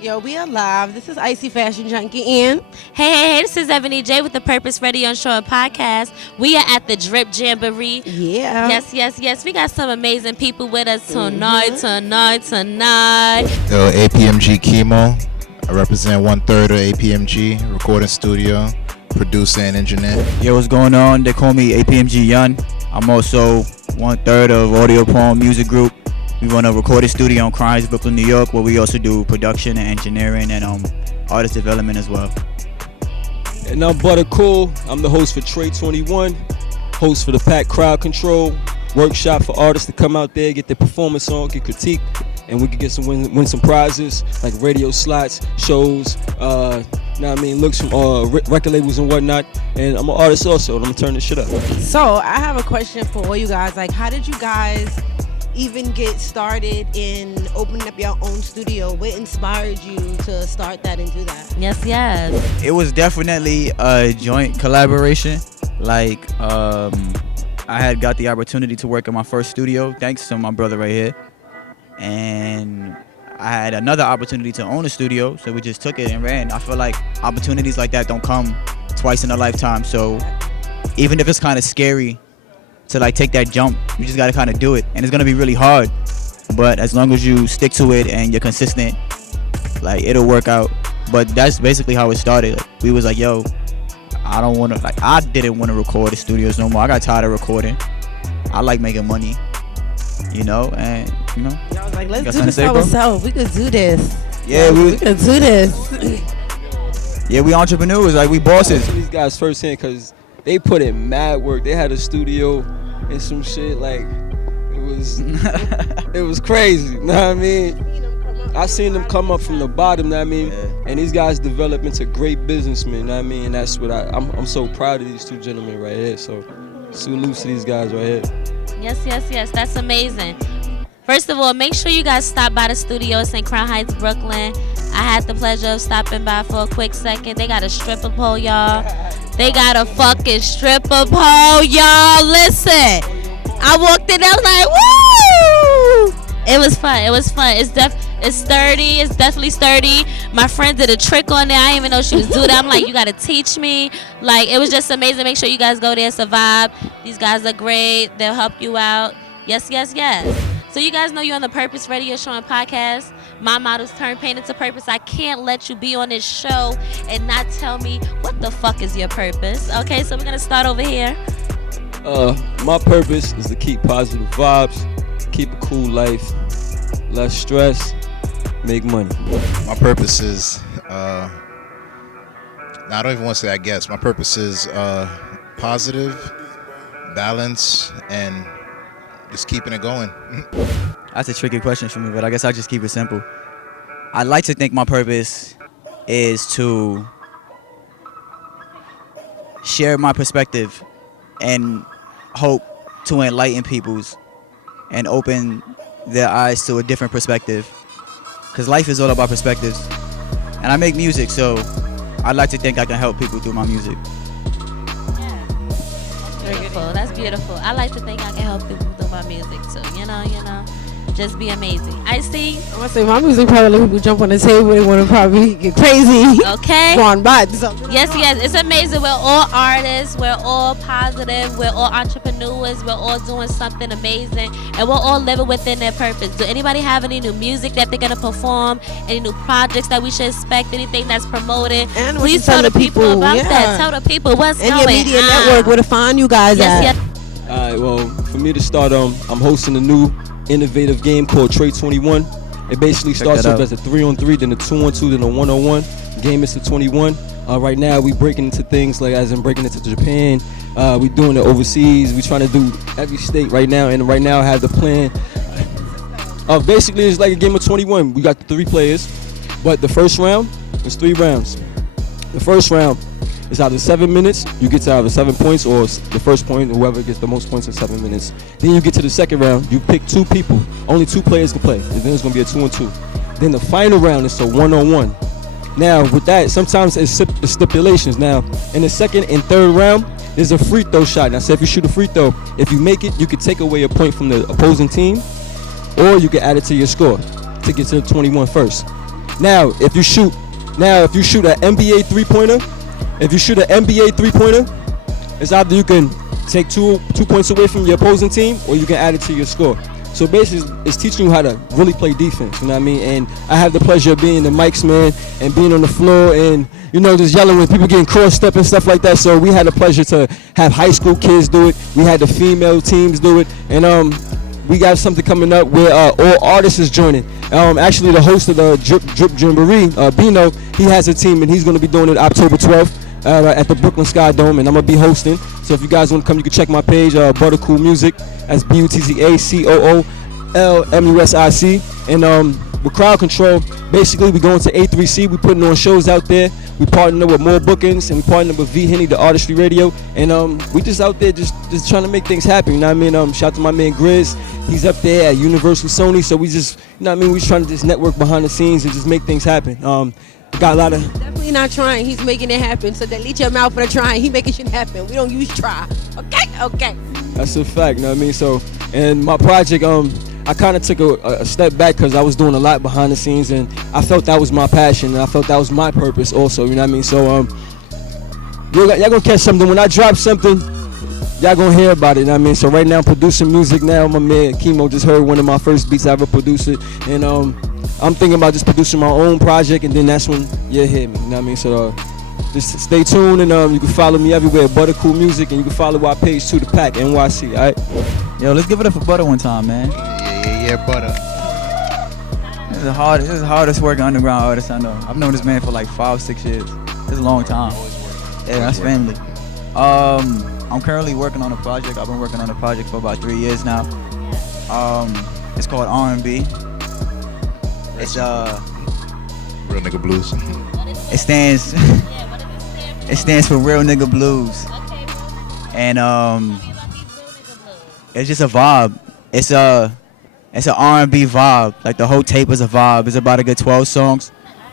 Yo, we are live. This is Icyfashionjunkiejuiceshow Ent. Hey, this is Ebony J with the Purpose Radio and Show podcast. We are at the Drip Jamboree. Yeah. Yes. We got some amazing people with us tonight. Yo, Apmg Chemo. I represent 1/3 of Apmg, recording studio, producer and engineer. Yo, what's going on? They call me Apmg Ent. I'm also 1/3 of Audio Poem Music Group. We run a recording studio in Crimes, Brooklyn, New York, where we also do production and engineering and artist development as well. And I'm Butta. I'm the host for Trade 21, host for the Pack Crowd Control, workshop for artists to come out there, get their performance on, get critiqued, and we can get win some prizes like radio slots, shows, looks from record labels and whatnot. And I'm an artist also, and I'm gonna turn this shit up. So I have a question for all you guys. Like, how did you guys even get started in opening up your own studio? What inspired you to start that and do that? Yes. It was definitely a joint collaboration. Like, I had got the opportunity to work in my first studio, thanks to my brother right here. And I had another opportunity to own a studio, so we just took it and ran. I feel like opportunities like that don't come twice in a lifetime. So even if it's kind of scary to like take that jump, you just gotta kind of do it, and it's gonna be really hard, but as long as you stick to it and you're consistent, like, it'll work out. But that's basically how it started. Like, we was like, yo, I didn't want to record the studios no more. I got tired of recording. I like making money, and I was like, let's do something to this say, bro? ourselves. We could do this. Yeah, we could do this. Yeah, we entrepreneurs, like, we bosses. These guys firsthand, because they put in mad work. They had a studio and some shit, like, it was crazy, you know what I mean? I seen them come up from the bottom, you know what I mean? Yeah. And these guys develop into great businessmen, you know what I mean? And that's what I'm so proud of these two gentlemen right here. So salute to these guys right here. Yes. That's amazing. First of all, make sure you guys stop by the studio in St. Crown Heights, Brooklyn. I had the pleasure of stopping by for a quick second. They got a stripper pole, y'all. They got a fucking stripper pole, y'all. Listen, I walked in, I was like, woo! It was fun. It's sturdy. It's definitely sturdy. My friend did a trick on there. I didn't even know she was doing that. I'm like, you got to teach me. Like, it was just amazing. Make sure you guys go there, survive. These guys are great. They'll help you out. Yes. So you guys know you're on the Purpose Radio Show and podcast. My motto's turn pain into purpose. I can't let you be on this show and not tell me what the fuck is your purpose. Okay, so we're going to start over here. My purpose is to keep positive vibes, keep a cool life, less stress, make money. My purpose is, I don't even want to say I guess. My purpose is positive, balance, and just keeping it going. That's a tricky question for me, but I guess I'll just keep it simple. I like to think my purpose is to share my perspective and hope to enlighten people's and open their eyes to a different perspective. Because life is all about perspectives. And I make music, so I like to think I can help people through my music. That's beautiful. I like to think I can help people through my music too. You know. Just be amazing. I see. I'm gonna say my music probably let people jump on the table. They want to probably get crazy. Okay. Go on by. Yes. It's amazing. We're all artists. We're all positive. We're all entrepreneurs. We're all doing something amazing, and we're all living within their purpose. Do anybody have any new music that they're gonna perform? Any new projects that we should expect? Anything that's promoted? And please tell the people about that. Tell the people what's and going your media network where to find you guys at. Yes. All right, well, for me to start, I'm hosting a new innovative game called Trade 21. It basically starts off as a 3-on-3, then a 2-on-2, then a 1-on-1. Game is to 21. Right now, we breaking into things like as in breaking into Japan. We doing it overseas. We trying to do every state right now, and right now I have the plan. Basically, it's like a game of 21. We got 3 players, but the first round is 3 rounds. The first round is either 7 minutes, you get to either 7 points, or the first point, whoever gets the most points in 7 minutes. Then you get to the second round, you pick 2 people. Only 2 players can play, and then it's going to be a 2-on-2. Then the final round is a 1-on-1. Now, with that, sometimes it's stipulations. Now, in the second and third round, there's a free throw shot. Now, say if you shoot a free throw, if you make it, you can take away a point from the opposing team, or you can add it to your score to get to the 21 first. Now, if you shoot an NBA three-pointer, it's either you can take two points away from your opposing team, or you can add it to your score. So basically, it's teaching you how to really play defense, you know what I mean? And I have the pleasure of being the mics man and being on the floor and, just yelling when people getting cross-step and stuff like that. So we had the pleasure to have high school kids do it. We had the female teams do it. And we got something coming up where all artists is joining. Actually, the host of the Drip Jamboree, Bino, he has a team, and he's going to be doing it October 12th. At the Brooklyn Sky Dome, and I'm gonna be hosting. So if you guys want to come, you can check my page, Butta Cool Music. That's BUTTACOOLMUSIC. And with Crowd Control, basically we going to A3C. We putting on shows out there. We partner with more bookings, and we partner with V Henny, the Artistry Radio. And we just out there just trying to make things happen. You know what I mean? Shout out to my man Grizz. He's up there at Universal Sony. So we just, we just trying to just network behind the scenes and just make things happen. Got a lot of. Definitely not trying. He's making it happen. So delete your mouth for the trying. He making shit happen. We don't use try. Okay. That's a fact. You know what I mean? So, and my project, I kind of took a step back because I was doing a lot behind the scenes, and I felt that was my passion, and I felt that was my purpose also. You know what I mean? So, y'all gonna catch something when I drop something. Y'all gonna hear about it. You know what I mean? So right now, I'm producing music now. My man Chemo just heard one of my first beats I ever produced it, and I'm thinking about just producing my own project, and then that's when you'll hear me. You know what I mean? So just stay tuned, and you can follow me everywhere, Butta Cool Music, and you can follow our page too, the Pack NYC. All right? Yo, let's give it up for Butta one time, man. Yeah, Butta. This is the hardest working underground artist I know. I've known this man for like 5-6 years. It's a long time. Yeah, that's family. I'm currently working on a project. I've been working on a project for about 3 years now. It's called R&B. It's Real Nigga Blues. It stands for Real Nigga Blues. And it's just a vibe. It's an R&B vibe. Like the whole tape is a vibe. It's about a good 12 songs.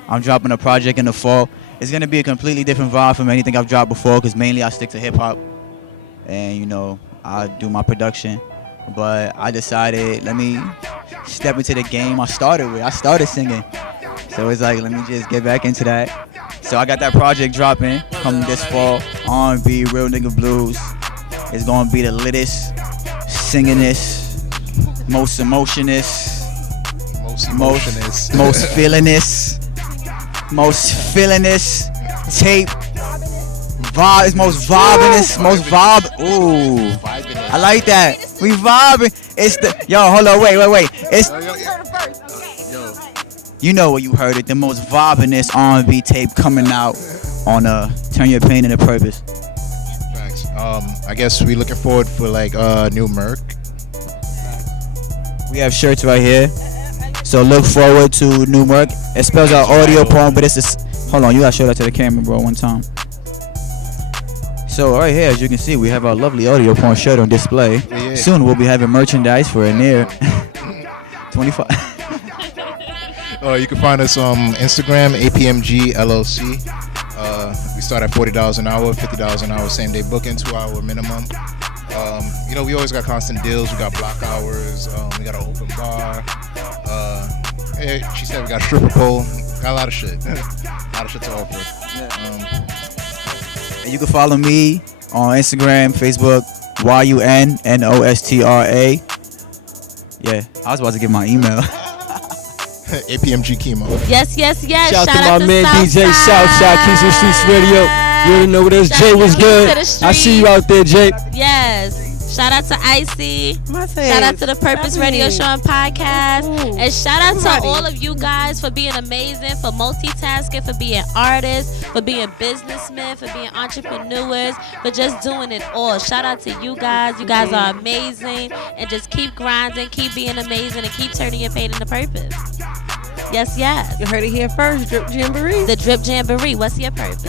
I'm dropping a project in the fall. It's gonna be a completely different vibe from anything I've dropped before, because mainly I stick to hip hop, and I do my production. But I decided, let me step into the game I started with. I started singing, so it's like, let me just get back into that. So I got that project dropping coming this fall. R&B, Real Nigga Blues. It's gonna be the littest, singingest, most emotionist, most feelingest tape. It's most vibingest, most vibe. Ooh, I like that. We vibing. It's hold on, wait. It's you know where you heard it. The most vibingest R&B tape coming out on Turn Your Pain into Purpose. Thanks. I guess we looking forward for like new merch. We have shirts right here, so look forward to new merch. It spells out audio porn, but hold on, you gotta show that to the camera, bro, one time. So right here, as you can see, we have our lovely audio porn shirt on display. Yeah. Soon we'll be having merchandise for a near 25. You can find us on Instagram, Apmg LLC. We start at $40 an hour, $50 an hour, same day booking, 2 hour minimum. We always got constant deals. We got block hours. We got an open bar. She said we got a stripper pole. Got a lot of shit. A lot of shit to offer. And you can follow me on Instagram, Facebook, YUNNOSTRA. Yeah, I was about to give my email. APMG Chemo. Yes. Shout out to my man DJ Southside, Keys and Streets Radio. You already know what it is. Jay was good. I see you out there, Jay. Yes. Shout out to Icy. Shout out to the Purpose Radio Show and Podcast. And shout out to all of you guys for being amazing, for multitasking, for being artists, for being businessmen, for being entrepreneurs, for just doing it all. Shout out to you guys. You guys are amazing. And just keep grinding, keep being amazing, and keep turning your pain into purpose. Yes. You heard it here first. Drip Jamboree. The Drip Jamboree. What's your purpose?